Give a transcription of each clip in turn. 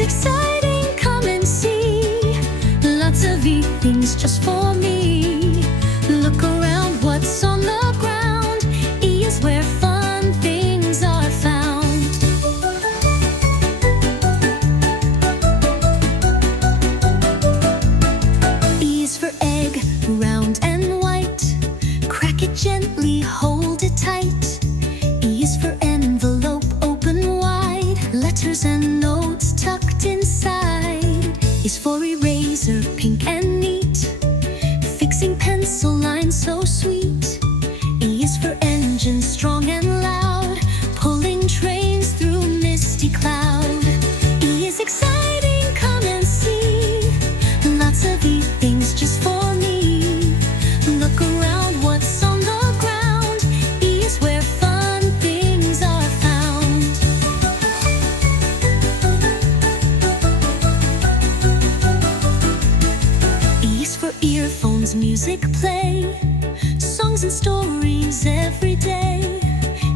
exciting, come and see. Lots of E things just for me. Look around, what's on the ground? E is where fun things are found. E is for egg, round and white. Crack it gently, hold it tight. E is for envelope, open wide. Letters and notes tucked inside. E is for eraser, pink and neat. Fixing pencil lines so sweet. E is for engine, strong and loud. Pulling trains through misty cloud. E is exciting, come and see. Lots of E things just for me. Look around, what's on the ground? E is where fun things are found. E is for earphones, music play. Songs and stories every day.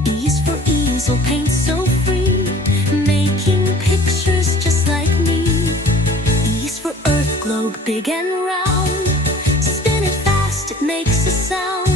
E is for easel, paint so free. Making pictures just like me. E is for earth globe, big and round. Spin it fast, it makes a sound.